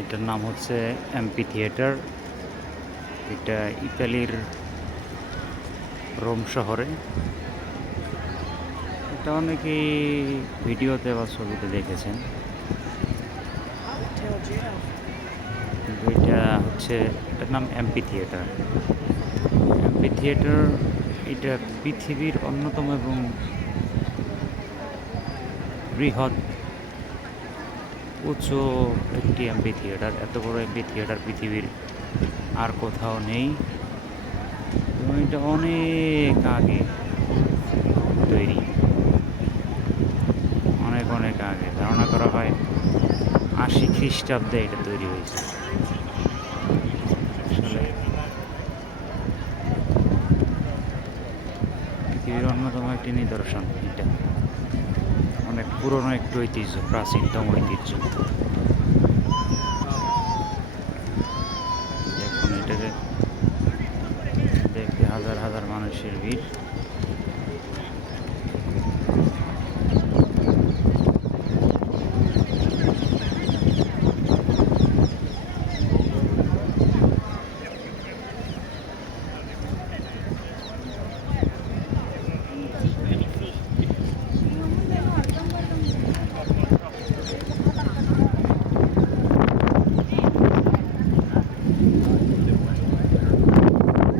এটার নাম হচ্ছে এমপি থিয়েটার। এটা ইতালির রোম শহরে। এটা অনেকেই ভিডিওতে বা ছবিতে দেখেছেন। এটা হচ্ছে, এটার নাম এমপি থিয়েটার। এমপি থিয়েটার এটা পৃথিবীর অন্যতম এবং বৃহৎ উঁচু একটি এমপি থিয়েটার এত বড় এমপি থিয়েটার পৃথিবীর আর কোথাও নেই। এবং এটা অনেক আগে তৈরি। অনেক অনেক আগে। ধারণা করা হয় আশি খ্রিস্টাব্দে এটা তৈরি হয়েছে। পৃথিবীর অন্যতম একটি নিদর্শন এটা। পুরনো একটু ঐতিহ্য প্রাচীনতম ঐতিহ্য। দেখুন এটাকে দেখতে হাজার হাজার মানুষের ভিড়।